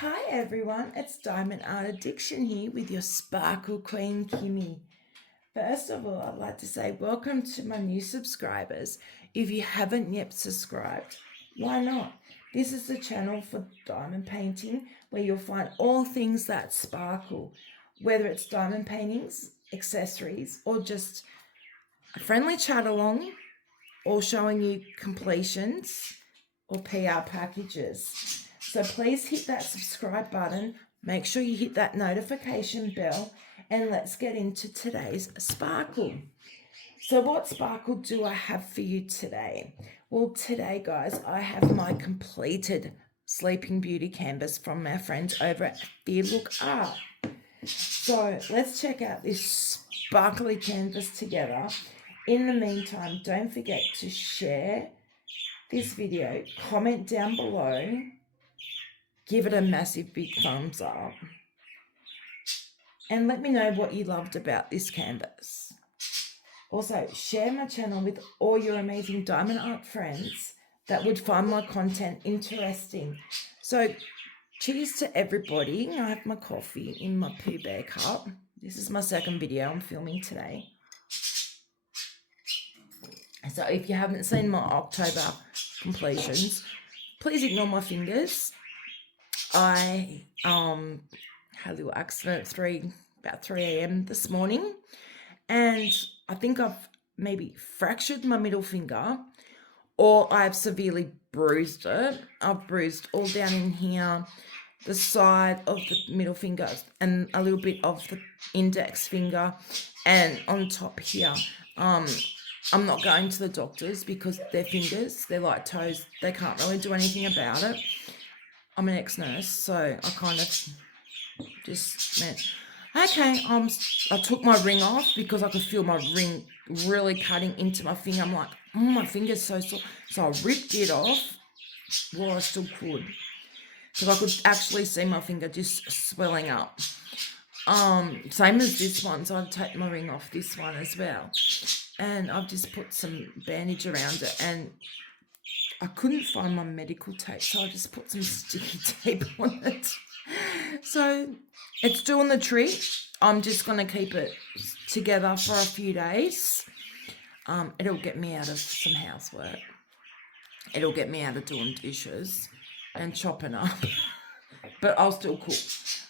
Hi everyone, it's Diamond Art Addiction here with your Sparkle Queen Kimmy. First of all, I'd like to say welcome to my new subscribers. If you haven't yet subscribed, why not? This is the channel for diamond painting where you'll find all things that sparkle, whether it's diamond paintings, accessories, or just a friendly chat along, or showing you completions or PR packages. So please hit that subscribe button, make sure you hit that notification bell, and let's get into today's sparkle. So what sparkle do I have for you today? Well, today, guys, I have my completed Sleeping Beauty canvas from our friends over at Feelook Art. So let's check out this sparkly canvas together. In the meantime, don't forget to share this video, comment down below, give it a massive big thumbs up, and let me know what you loved about this canvas. Also, share my channel with all your amazing diamond art friends that would find my content interesting. So, cheers to everybody. I have my coffee in my Pooh Bear cup. This is my second video I'm filming today. So if you haven't seen my October completions, please ignore my fingers. I had a little accident at about 3 a.m. this morning, and I think I've maybe fractured my middle finger, or I've severely bruised it. I've bruised all down in here, the side of the middle finger, and a little bit of the index finger, and on top here. I'm not going to the doctors because they're fingers, they're like toes, they can't really do anything about it. I'm an ex-nurse, so I kind of just went, okay, I took my ring off because I could feel my ring really cutting into my finger. I'm like, oh, my finger's so sore. So I ripped it off while I still could, because I could actually see my finger just swelling up. Same as this one, so I've taken my ring off this one as well. And I've just put some bandage around it, and I couldn't find my medical tape, so I just put some sticky tape on it. So it's doing the trick. I'm just going to keep it together for a few days. It'll get me out of some housework. It'll get me out of doing dishes and chopping up. But I'll still cook.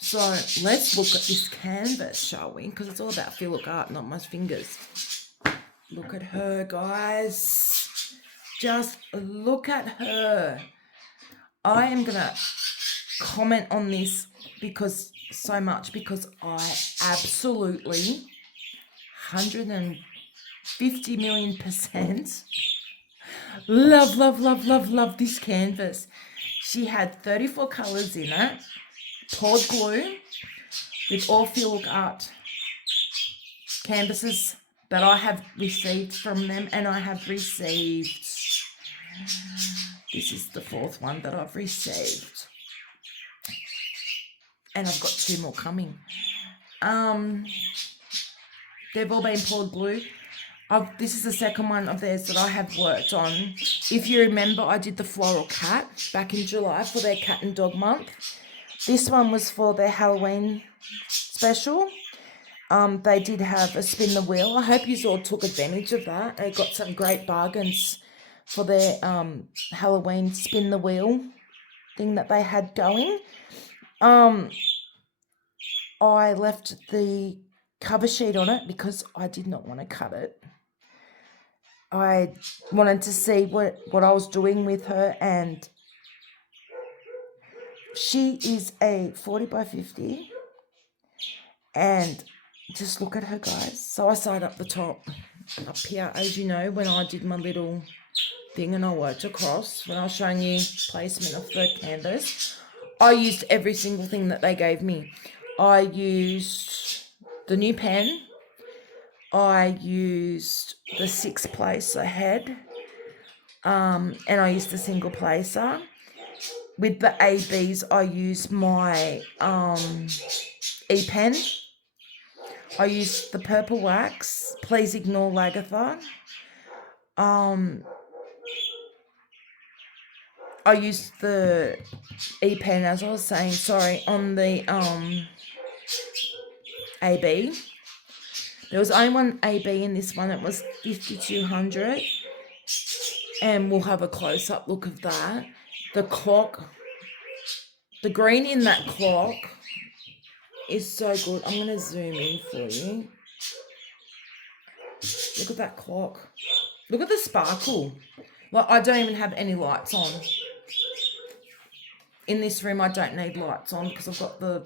So let's look at this canvas, shall we? Because it's all about Feelook Art, not my fingers. Look at her, guys. Just look at her. I am going to comment on this because I absolutely 150 million% love this canvas. She had 34 colors in it, poured glue, with all Feelook Art canvases that I have received from them, and I have received, this is the fourth one that I've received, and I've got 2 more coming. They've all been poured glue. This is the second one of theirs that I have worked on. If you remember, I did the floral cat back in July for their cat and dog month. This one was for their Halloween special. They did have a spin the wheel. I hope you all took advantage of that. They got some great bargains for their Halloween spin the wheel thing that they had going. I left the cover sheet on it because I did not want to cut it. I wanted to see what I was doing with her, and she is a 40 by 50, and just look at her, guys. So I sewed up the top up here, as you know, when I did my little thing and I worked across, when I was showing you placement of the canvas. I used every single thing that they gave me. I used the new pen. I used the 6 place ahead, and I used the single placer. With the ABs, I used my E-pen. I used the purple wax. Please ignore Lagatha. I used the E-pen, as I was saying, sorry, on the AB. There was only one AB in this one. It was 5200. And we'll have a close-up look of that. The clock, the green in that clock is so good. I'm going to zoom in for you. Look at that clock. Look at the sparkle. Like, I don't even have any lights on. In this room, I don't need lights on because I've got the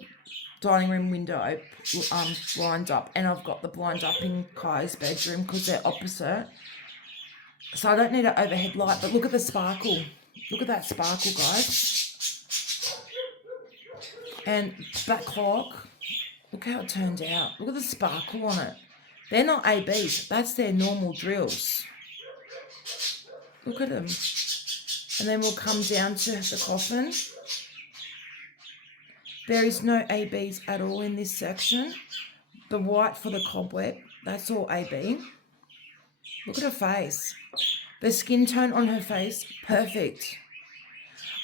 dining room window blind up, and I've got the blind up in Kai's bedroom because they're opposite. So I don't need an overhead light, but look at the sparkle. Look at that sparkle, guys. And that clock, look how it turned out. Look at the sparkle on it. They're not ABs. That's their normal drills. Look at them. And then we'll come down to the coffin. There is no ABs at all in this section. The white for the cobweb, that's all AB. Look at her face. The skin tone on her face, perfect.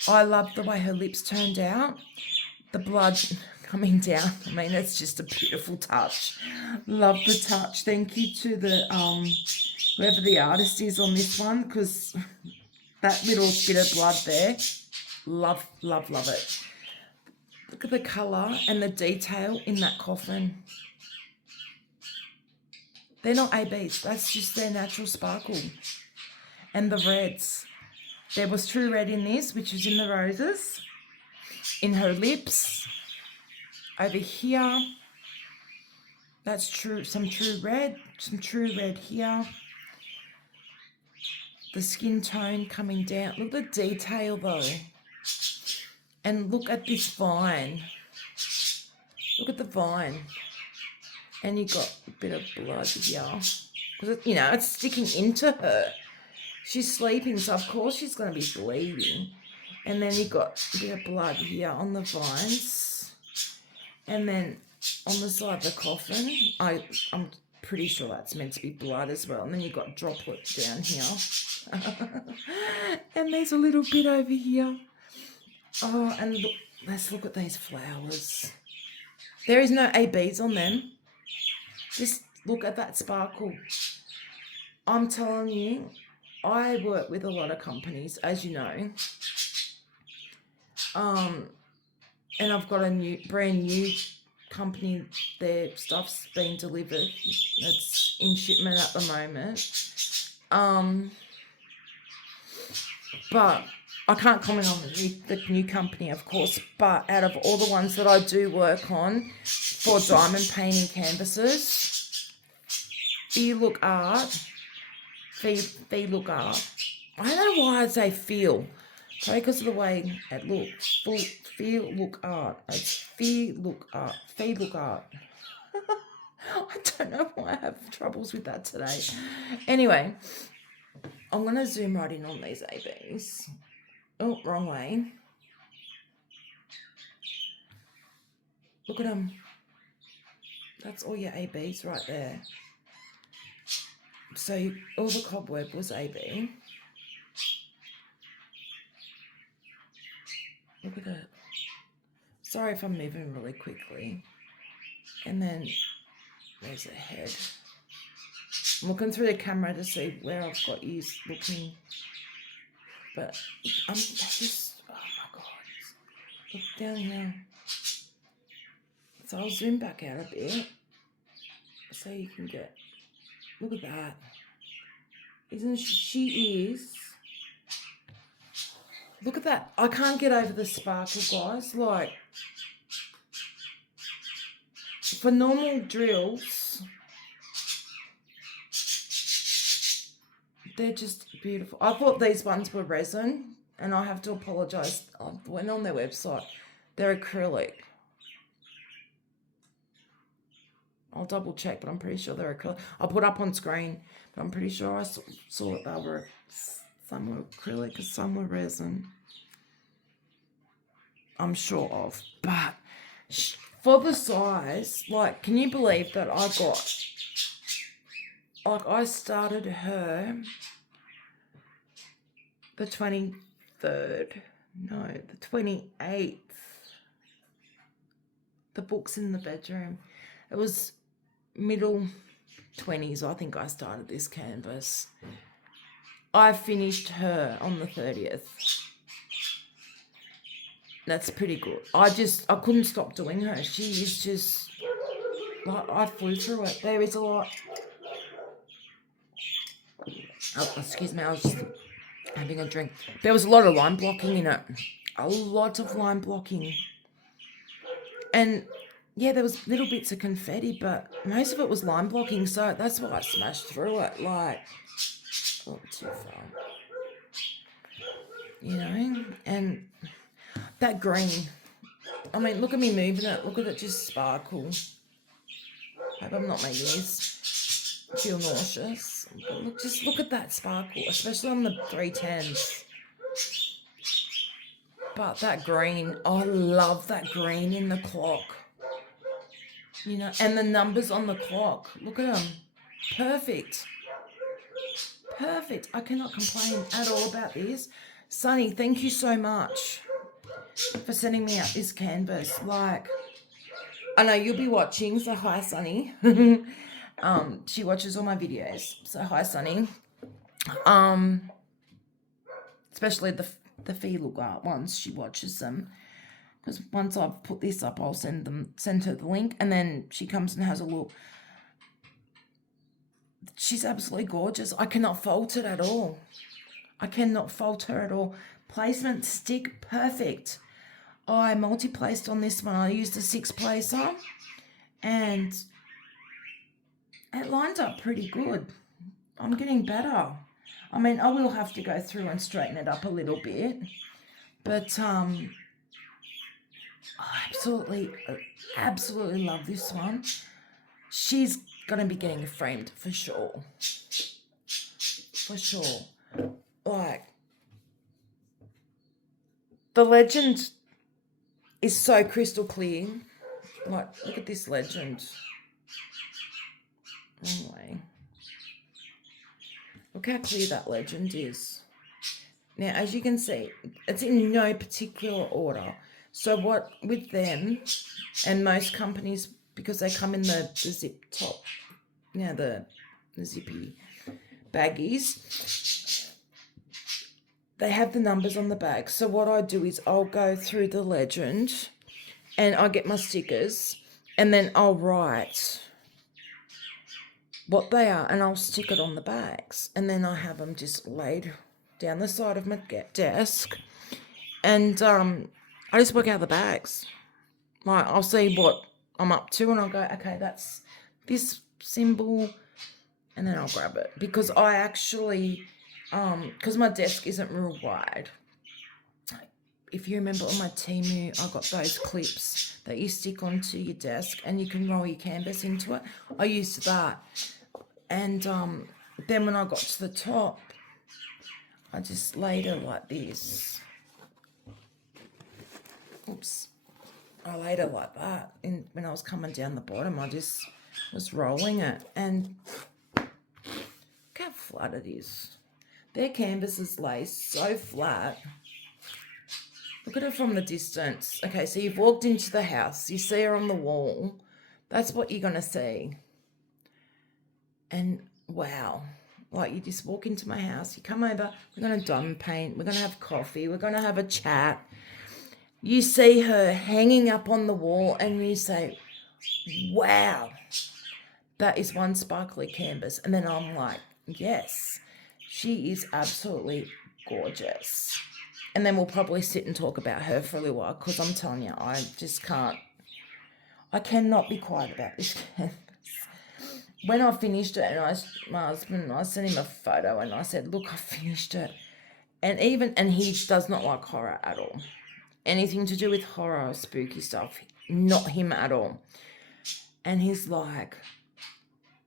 I love the way her lips turned out. The blood coming down. I mean, that's just a beautiful touch. Love the touch. Thank you to the whoever the artist is on this one, because that little bit of blood there, love, love, love it. Look at the colour and the detail in that coffin. They're not ABs. That's just their natural sparkle. And the reds. There was true red in this, which is in the roses. In her lips. Over here. That's true. Some true red. Some true red here. The skin tone coming down. Look at the detail though. And look at this vine. Look at the vine. And you got a bit of blood here. Because, you know, it's sticking into her. She's sleeping, so of course she's going to be bleeding. And then you got a bit of blood here on the vines. And then on the side of the coffin, I'm pretty sure that's meant to be blood as well. And then you got droplets down here. And there's a little bit over here. Oh, and look, let's look at these flowers. There is no ABs on them. Just look at that sparkle. I'm telling you, I work with a lot of companies, as you know. And I've got a brand new company. Their stuff's being delivered. It's in shipment at the moment. But I can't comment on the new company, of course, but out of all the ones that I do work on for diamond painting canvases, Feelook Art, Feelook Art. I don't know why I say feel. Probably because of the way it looks. Feelook Art. It's Feelook Art. Feelook Art. I don't know why I have troubles with that today. Anyway, I'm going to zoom right in on these ABs. Oh, wrong way. Look at them. That's all your ABs right there. So all the cobweb was AB. Look at it. Sorry if I'm moving really quickly. And then there's a head. I'm looking through the camera to see where I've got you looking. But I'm just, oh my God. Look down here. So I'll zoom back out a bit so you can get, look at that. Isn't she is. Look at that. I can't get over the sparkle, guys. Like, for normal drills, they're just beautiful. I thought these ones were resin, and I have to apologise. I went on their website. They're acrylic. I'll double check, but I'm pretty sure they're acrylic. I'll put up on screen, but I'm pretty sure I saw that they were, some were acrylic and some were resin. I'm sure of. But for the size, like, can you believe that I got, like, I started her the 23rd 23rd. No, the 28th. The book's in the bedroom. It was middle 20s, I think I started this canvas. I finished her on the 30th. That's pretty good. I couldn't stop doing her. She is just, like, I flew through it. There is a lot. Oh, excuse me, I was just having a drink. There was a lot of line blocking in it. A lot of line blocking. And yeah, there was little bits of confetti, but most of it was line blocking, so that's why I smashed through it. Like, oh, too far. You know, and that green. I mean, look at me moving it. Look at it just sparkle. Hope I'm not making this feel nauseous. But just look at that sparkle, especially on the 310s. But that green, I love that green in the clock. You know, and the numbers on the clock. Look at them. Perfect. Perfect. I cannot complain at all about this. Sunny, thank you so much for sending me out this canvas. Like, I know you'll be watching, so hi, Sunny. She watches all my videos, so hi, Sunny. Especially the Feelook Art ones, she watches them. Because once I've put this up, I'll send her the link, and then she comes and has a look. She's absolutely gorgeous. I cannot fault it at all. I cannot fault her at all. Placement, stick, perfect. I multi-placed on this one. I used a 6-placer, and it lined up pretty good. I'm getting better. I mean, I will have to go through and straighten it up a little bit, but I absolutely love this one. She's going to be getting framed for sure. For sure. Like, the legend is so crystal clear. Like, look at this legend. Anyway. Look how clear that legend is. Now, as you can see, it's in no particular order. So what, with them, and most companies, because they come in the zip top, you know, the zippy baggies, they have the numbers on the bag. So what I do is I'll go through the legend and I get my stickers, and then I'll write what they are and I'll stick it on the bags, and then I have them just laid down the side of my desk, and I just work out the bags. Like, I'll see what I'm up to and I'll go, okay, that's this symbol, and then I'll grab it, because I actually because my desk isn't real wide. If you remember on my Temu, I got those clips that you stick onto your desk and you can roll your canvas into it. I used that. And then when I got to the top, I just laid it like this. Oops. I laid it like that. And when I was coming down the bottom, I just was rolling it. And look how flat it is. Their canvases lay so flat. Look at her from the distance. Okay, so you've walked into the house. You see her on the wall. That's what you're going to see. And wow. Like, you just walk into my house. You come over. We're going to diamond paint. We're going to have coffee. We're going to have a chat. You see her hanging up on the wall and you say, wow, that is one sparkly canvas. And then I'm like, yes, she is absolutely gorgeous. And then we'll probably sit and talk about her for a little while, because I'm telling you, I just can't, I cannot be quiet about this canvas. When I finished it, and my husband, I sent him a photo and I said, look, I finished it. And he does not like horror at all. Anything to do with horror or spooky stuff, not him at all. And he's like,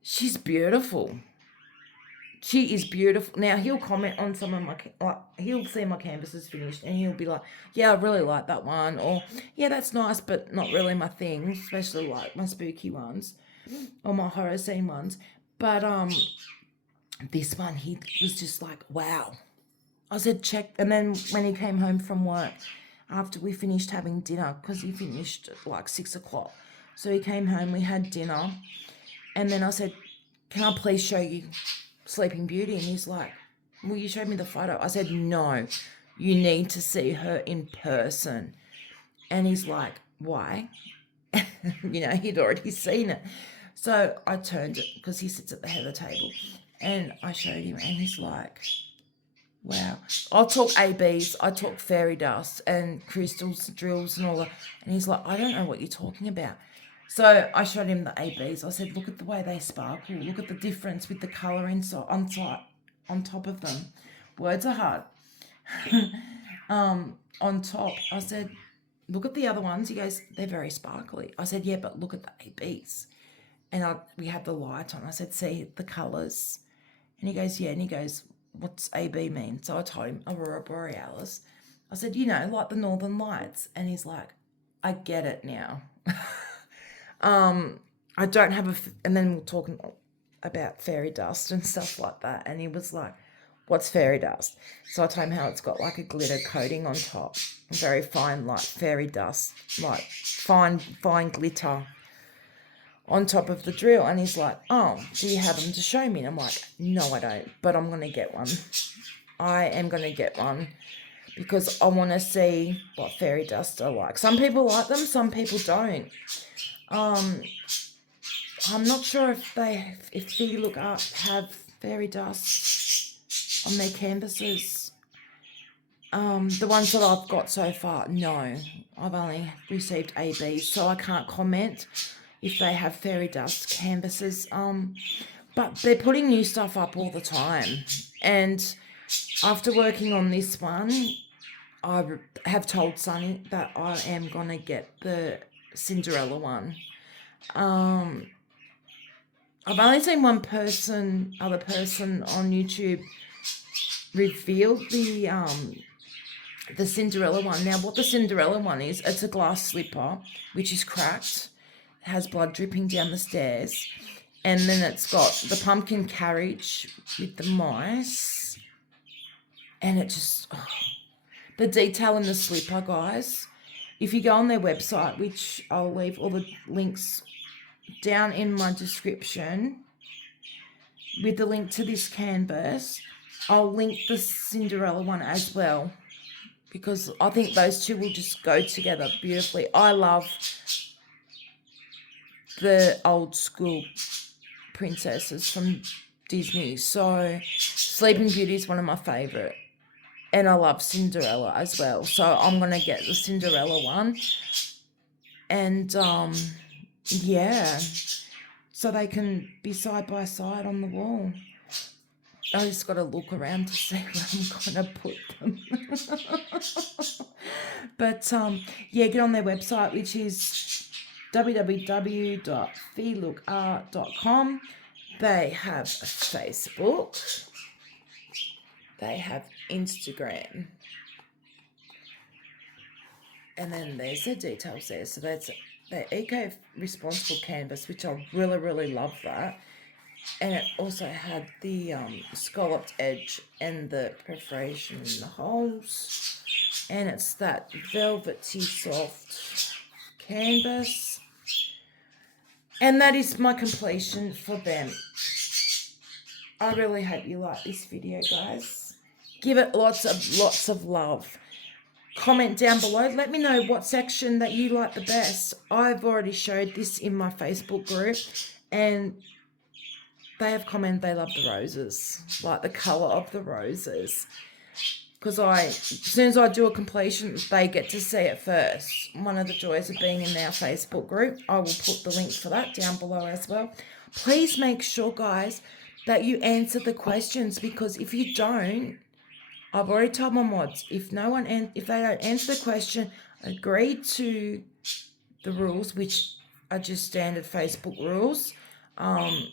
she's beautiful. She is beautiful. Now, he'll comment on some of my, like, he'll see my canvases finished and he'll be like, yeah, I really like that one. Or, yeah, that's nice, but not really my thing, especially like my spooky ones or my horror scene ones. But this one, he was just like, wow. I said, check. And then when he came home from work, after we finished having dinner, because he finished at like 6 o'clock. So he came home, we had dinner. And then I said, can I please show you Sleeping Beauty? And he's like, well, you showed me the photo. I said, no, you need to see her in person. And he's like, why? He'd already seen it. So I turned it, because he sits at the head of the table, and I showed him, and he's like, wow. I'll talk ABs, I talk fairy dust and crystals, drills and all that. And he's like, I don't know what you're talking about. So I showed him the ABs. I said, look at the way they sparkle. Look at the difference with the colour inside, on top of them. Words are hard. On top, I said, look at the other ones. He goes, they're very sparkly. I said, yeah, but look at the ABs. And we had the light on. I said, see the colours. And he goes, yeah. And he goes, what's AB mean? So I told him Aurora Borealis. I said, like the Northern Lights. And he's like, I get it now. I don't have and then we're talking about fairy dust and stuff like that. And he was like, what's fairy dust? So I told him how it's got like a glitter coating on top. Very fine, like fairy dust, like fine glitter on top of the drill. And he's like, oh, do you have them to show me? And I'm like, no, I don't, but I'm going to get one. I am going to get one because I want to see what fairy dust are like. Some people like them, some people don't. I'm not sure if Feelook Art have fairy dust on their canvases. The ones that I've got so far, no. I've only received ABs, so I can't comment if they have fairy dust canvases. But they're putting new stuff up all the time. And after working on this one, I have told Sunny that I am going to get the Cinderella one. I've only seen other person on YouTube reveal the Cinderella one. Now, what the Cinderella one is, it's a glass slipper, which is cracked, has blood dripping down the stairs, and then it's got the pumpkin carriage with the mice, and it just, the detail in the slipper, guys. If you go on their website, which I'll leave all the links down in my description with the link to this canvas, I'll link the Cinderella one as well, because I think those two will just go together beautifully. I love the old school princesses from Disney, so Sleeping Beauty is one of my favourite, and I love Cinderella as well, so I'm going to get the Cinderella one, and yeah, so they can be side by side on the wall. I just got to look around to see where I'm going to put them. But, yeah, get on their website, which is www.feelookart.com. They have Facebook. They have Instagram. And then there's the details there. So that's the eco-responsible canvas, which I really, really love that. And it also had the scalloped edge and the perforation in the holes. And it's that velvety soft canvas. And that is my completion for them. I really hope you like this video, guys. Give it lots of love. Comment down below. Let me know what section that you like the best. I've already showed this in my Facebook group, and they have commented they love the roses, like the colour of the roses. Because as soon as I do a completion, they get to see it first. One of the joys of being in our Facebook group. I will put the link for that down below as well. Please make sure, guys, that you answer the questions, because if you don't, I've already told my mods, if they don't answer the question, agree to the rules, which are just standard Facebook rules, I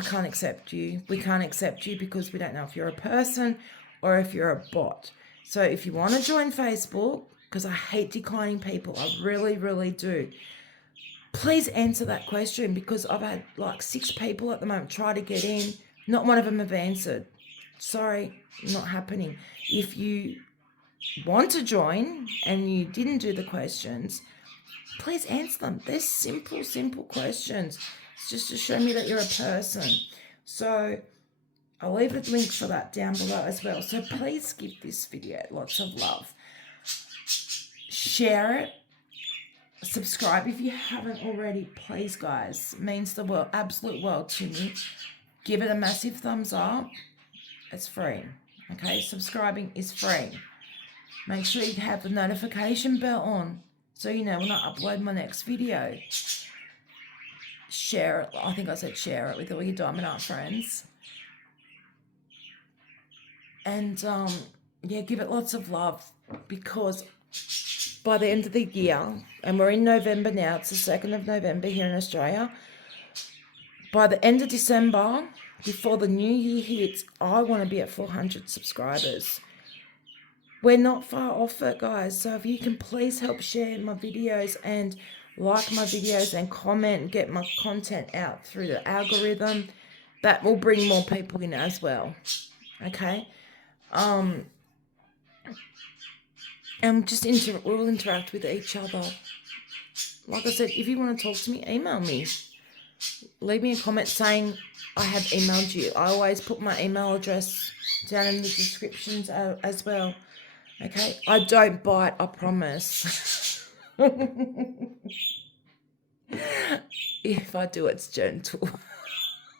can't accept you. We can't accept you because we don't know if you're a person or if you're a bot. So if you want to join Facebook, because I hate declining people, I really, really do, please answer that question, because I've had like 6 people at the moment try to get in. Not one of them have answered. Sorry, not happening. If you want to join and you didn't do the questions, please answer them. They're simple questions. It's just to show me that you're a person. So I'll leave a link for that down below as well. So please give this video lots of love. Share it. Subscribe if you haven't already, please, guys. It means the world, absolute world to me. Give it a massive thumbs up. It's free. Okay, subscribing is free. Make sure you have the notification bell on so you know when I upload my next video. Share it. I think I said share it with all your diamond art friends. And yeah, give it lots of love, because by the end of the year, and we're in November now, it's the 2nd of November here in Australia. By the end of December, before the new year hits, I want to be at 400 subscribers. We're not far off it, guys. So if you can please help share my videos and like my videos and comment and get my content out through the algorithm, that will bring more people in as well. Okay? And just we'll interact with each other. Like I said, if you want to talk to me, email me. Leave me a comment saying I have emailed you. I always put my email address down in the descriptions as well. Okay? I don't bite, I promise. If I do, it's gentle.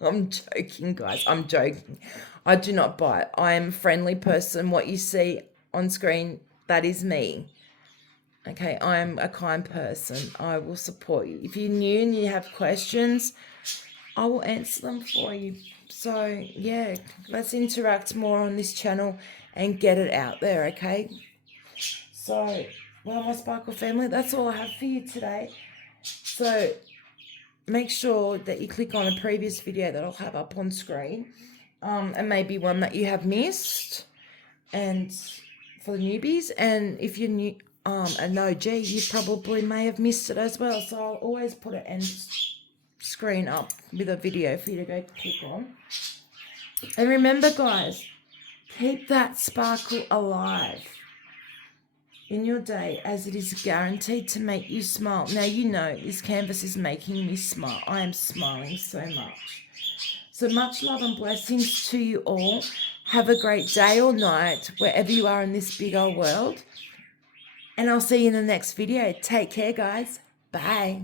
I'm joking, guys. I'm joking. I do not bite. I am a friendly person. What you see on screen, that is me. Okay, I am a kind person. I will support you. If you're new and you have questions, I will answer them for you. So, yeah, let's interact more on this channel and get it out there, okay? So, well, my Sparkle family, that's all I have for you today. So, make sure that you click on a previous video that I'll have up on screen, and maybe one that you have missed, and for the newbies. And if you're new, an OG, you probably may have missed it as well. So I'll always put an end screen up with a video for you to go click on. And remember, guys, keep that sparkle alive in your day, as it is guaranteed to make you smile. Now, you know this canvas is making me smile. I am smiling so much. So much love and blessings to you all. Have a great day or night wherever you are in this big old world. And I'll see you in the next video. Take care, guys. Bye.